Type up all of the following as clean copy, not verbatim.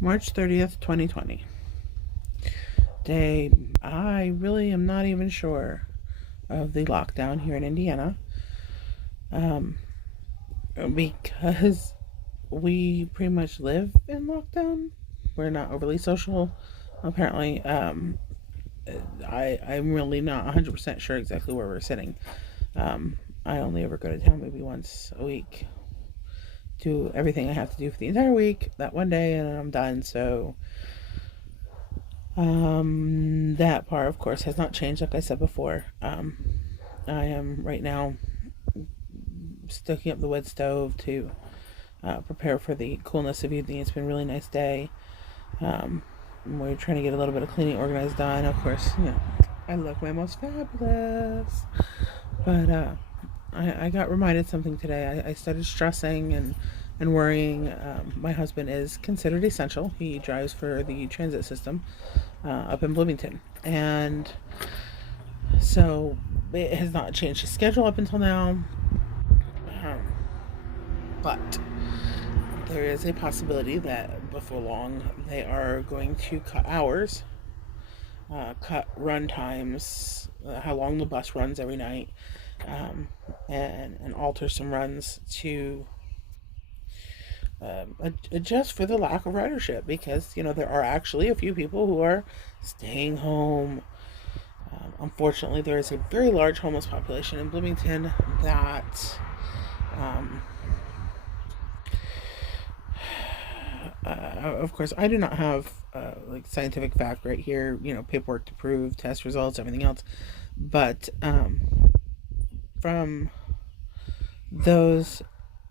March 30th, 2020. Day, I really am not even sure of the lockdown here in Indiana, um, because we pretty much live in lockdown. We're not overly social. Apparently, I'm really not 100% sure exactly where we're sitting. I only ever go to town maybe once a week, do everything I have to do for the entire week that one day, and then I'm done. So that part, of course, has not changed. Like I said before, I am right now stoking up the wood stove to prepare for the coolness of evening. It's been a really nice day. Um, we're trying to get a little bit of cleaning organized done. Of course, I look my most fabulous. But I got reminded something today. I started stressing and worrying. My husband is considered essential. He drives for the transit system up in Bloomington. And so it has not changed his schedule up until now. Um, but there is a possibility that before long they are going to cut hours, cut run times, how long the bus runs every night, and alter some runs to adjust for the lack of ridership, because there are actually a few people who are staying home. Unfortunately, there is a very large homeless population in Bloomington that um, of course, I do not have like scientific fact right here, paperwork to prove, test results, everything else. But from those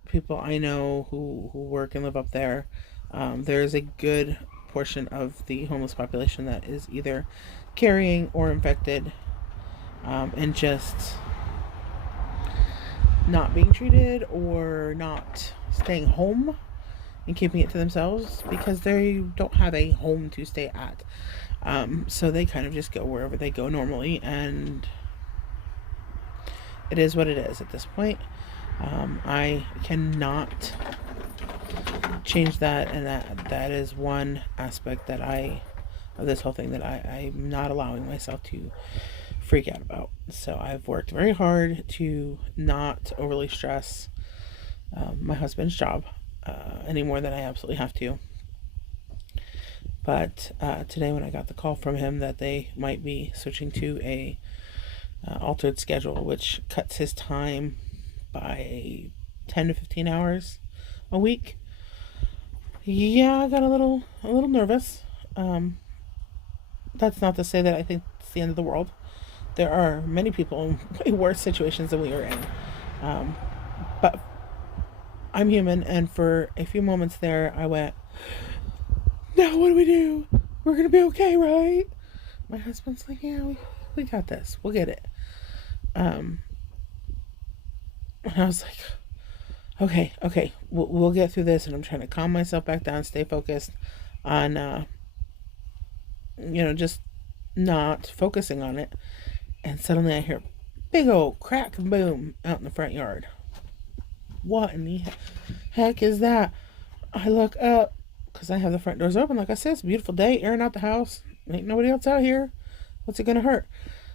people I know who work and live up there, there is a good portion of the homeless population that is either carrying or infected, and just not being treated or not staying home and keeping it to themselves because they don't have a home to stay at. So they kind of just go wherever they go normally, and it is what it is at this point. I cannot change that, and that is one aspect that of this whole thing that I'm not allowing myself to freak out about. So I've worked very hard to not overly stress my husband's job any more than I absolutely have to. But today, when I got the call from him that they might be switching to a altered schedule, which cuts his time by 10 to 15 hours a week, yeah, I got a little nervous. Um, that's not to say that I think it's the end of the world. There are many people in way worse situations than we are in. Um, but I'm human, and for a few moments there, I went, now what do we do? We're gonna be okay, right? My husband's like, yeah, we got this. We'll get it. Um, and I was like, okay, we'll get through this. And I'm trying to calm myself back down, stay focused on, just not focusing on it. And suddenly I hear big old crack and boom out in the front yard. What in the heck is that? I look up because I have the front doors open. Like I said, it's a beautiful day, airing out the house. Ain't nobody else out here. What's it gonna hurt?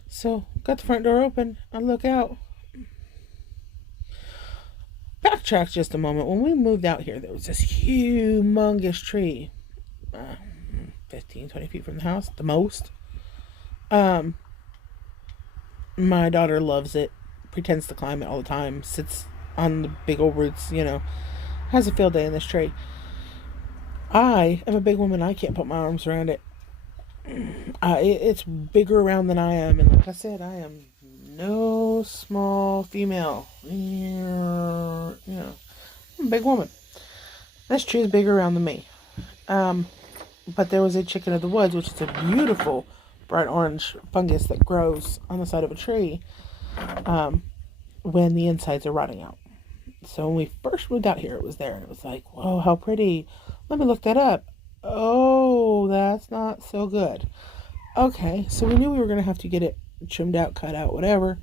So, got the front door open. I look out. Backtrack just a moment. When we moved out here, there was this humongous tree, uh, 15, 20 feet from the house, the most. Um, my daughter loves it, pretends to climb it all the time, sits on the big old roots, has a field day in this tree. I am a big woman. I can't put my arms around it. It's bigger around than I am, and like I said, I am no small female. I'm a big woman. This tree is bigger around than me. Um, but there was a chicken of the woods, which is a beautiful bright orange fungus that grows on the side of a tree um, when the insides are rotting out. So when we first moved out here, it was there, and it was like, whoa, how pretty. Let me look that up. Oh, that's not so good. Okay, so we knew we were going to have to get it trimmed out, cut out, whatever.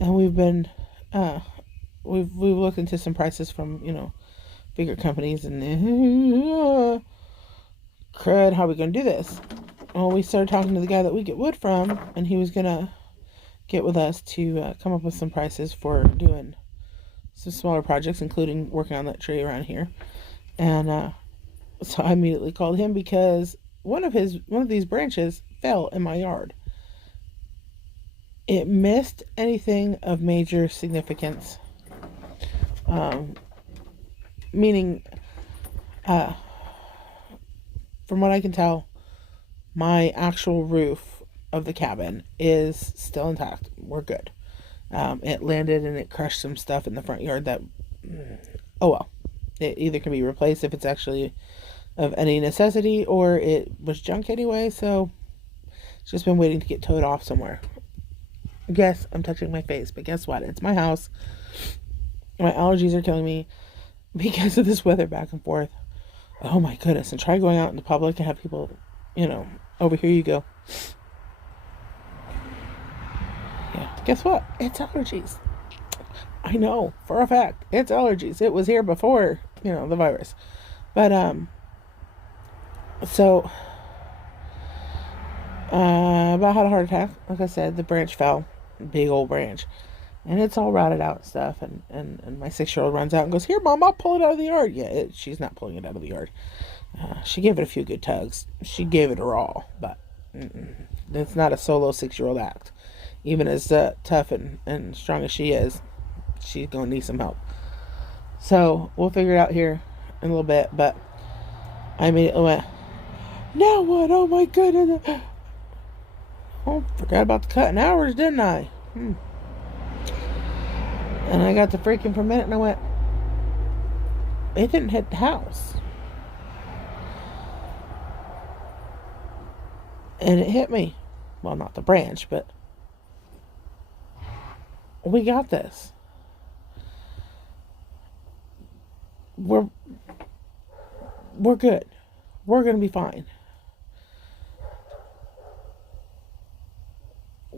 And uh, we've looked into some prices from, bigger companies, and crud, how are we going to do this? Well, we started talking to the guy that we get wood from, and he was going to get with us to come up with some prices for doing some smaller projects, including working on that tree around here. And so I immediately called him because one of these branches fell in my yard. It missed anything of major significance, meaning, from what I can tell, my actual roof of the cabin is still intact. We're good. It landed and it crushed some stuff in the front yard that, oh well, it either can be replaced if it's actually of any necessity, or it was junk anyway, so it's just been waiting to get towed off somewhere. Yes, I'm touching my face, but guess what? It's my house. My allergies are killing me because of this weather back and forth. Oh my goodness, and try going out in the public and have people, over here you go. Yeah, guess what? It's allergies. I know, for a fact, it's allergies. It was here before, the virus. But, so, about had a heart attack. Like I said, the branch fell. Big old branch. And it's all rotted out and stuff. And my 6-year-old runs out and goes, "Here, Mom, I'll pull it out of the yard." Yeah, she's not pulling it out of the yard. She gave it a few good tugs. She gave it her all. But it's not a solo 6-year-old act. Even as tough and strong as she is, she's going to need some help. So we'll figure it out here in a little bit. But I immediately went, "Now what? Oh my goodness. Oh, forgot about the cutting hours, didn't I?" And I got to freaking for a minute and I went, it didn't hit the house. And it hit me. Well, not the branch, but we got this. We're good. We're going to be fine.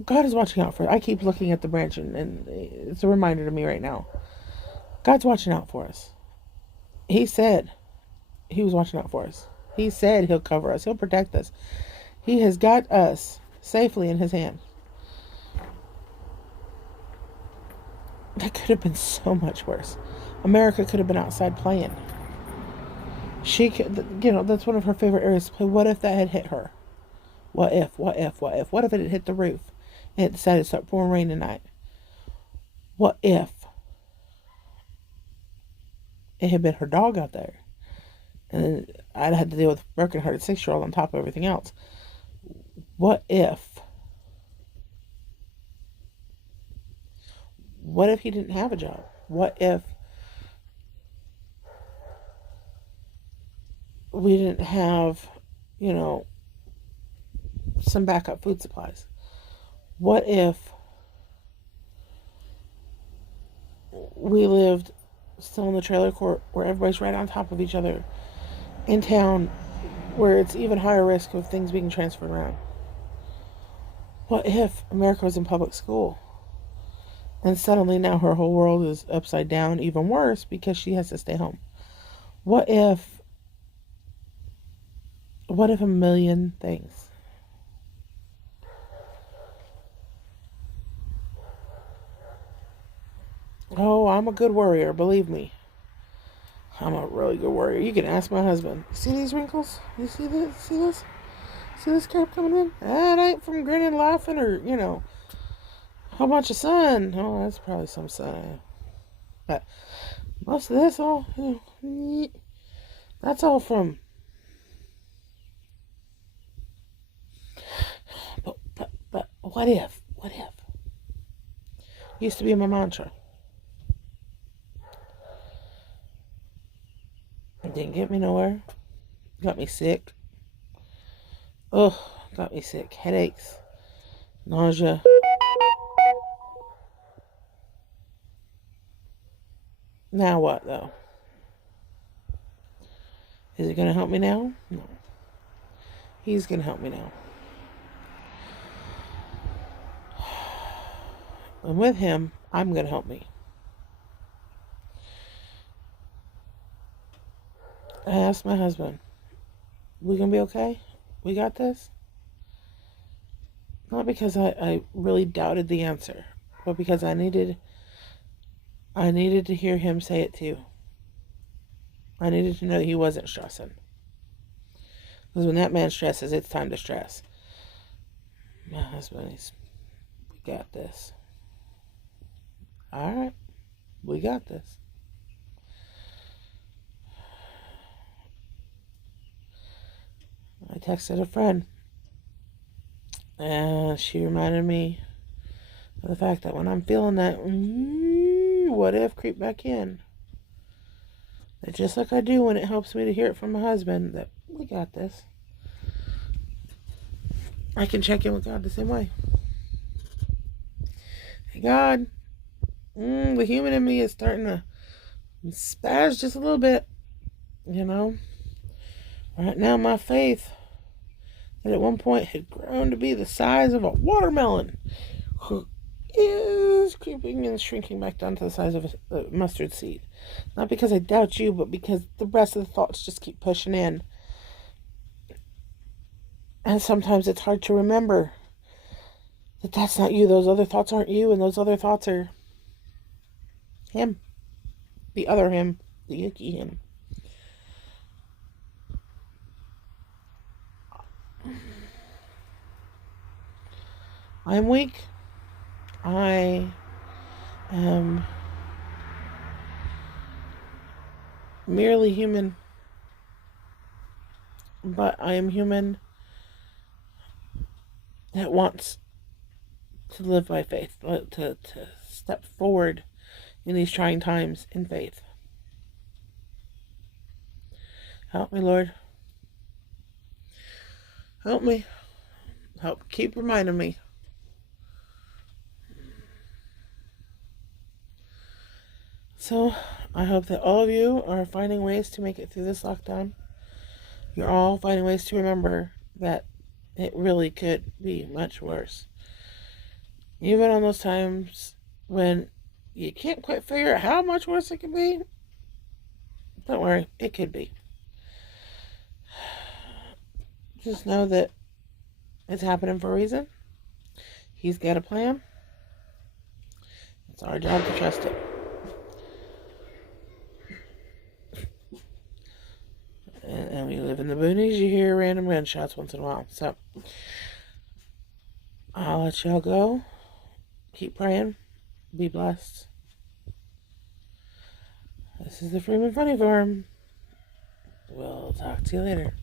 God is watching out for it. I keep looking at the branch and it's a reminder to me right now. God's watching out for us. He said he was watching out for us. He said he'll cover us. He'll protect us. He has got us safely in his hand. That could have been so much worse. America could have been outside playing. She could, that's one of her favorite areas to play. What if that had hit her? What if? What if it had hit the roof and it decided to start pouring rain tonight? What if it had been her dog out there? And I'd had to deal with a broken-hearted 6-year-old on top of everything else. What if? What if he didn't have a job? What if we didn't have, some backup food supplies? What if we lived still in the trailer court where everybody's right on top of each other in town, where it's even higher risk of things being transferred around? What if America was in public school and suddenly now her whole world is upside down, even worse, because she has to stay home? What if a million things? Oh, I'm a good worrier, believe me. I'm a really good worrier. You can ask my husband. See these wrinkles? You see this? See this? See this crap coming in? That ain't from grinning, laughing, or, how much of sun? Oh, that's probably some sun. But most of this, that's all from... But what if? What if? Used to be my mantra. It didn't get me nowhere. Got me sick. Ugh, got me sick. Headaches. Nausea. Now what, though? Is it going to help me now? No. He's going to help me now. And with him, I'm going to help me. I asked my husband, We gonna be okay? We got this? Not because I really doubted the answer, but because I needed to hear him say it too. I needed to know that he wasn't stressing. Because when that man stresses, it's time to stress. My husband, we got this. All right, we got this. I texted a friend, and she reminded me of the fact that when I'm feeling that what if creep back in, that just like I do when it helps me to hear it from my husband, that we got this. I can check in with God the same way. Hey God, the human in me is starting to spaz just a little bit, you know. Right now my faith, that at one point had grown to be the size of a watermelon, is creeping and shrinking back down to the size of a mustard seed. Not because I doubt you, but because the rest of the thoughts just keep pushing in. And sometimes it's hard to remember that that's not you. Those other thoughts aren't you, and those other thoughts are him. The other him. The yucky him. I am weak. I am merely human. But I am human that wants to live by faith, to step forward in these trying times in faith. Help me, Lord. Help me. Help keep reminding me. So, I hope that all of you are finding ways to make it through this lockdown. You're all finding ways to remember that it really could be much worse. Even on those times when you can't quite figure out how much worse it could be, don't worry, it could be. Just know that it's happening for a reason. He's got a plan. It's our job to trust it. And we live in the boonies, you hear random gunshots once in a while. So, I'll let y'all go. Keep praying. Be blessed. This is the Freeman Funny Farm. We'll talk to you later.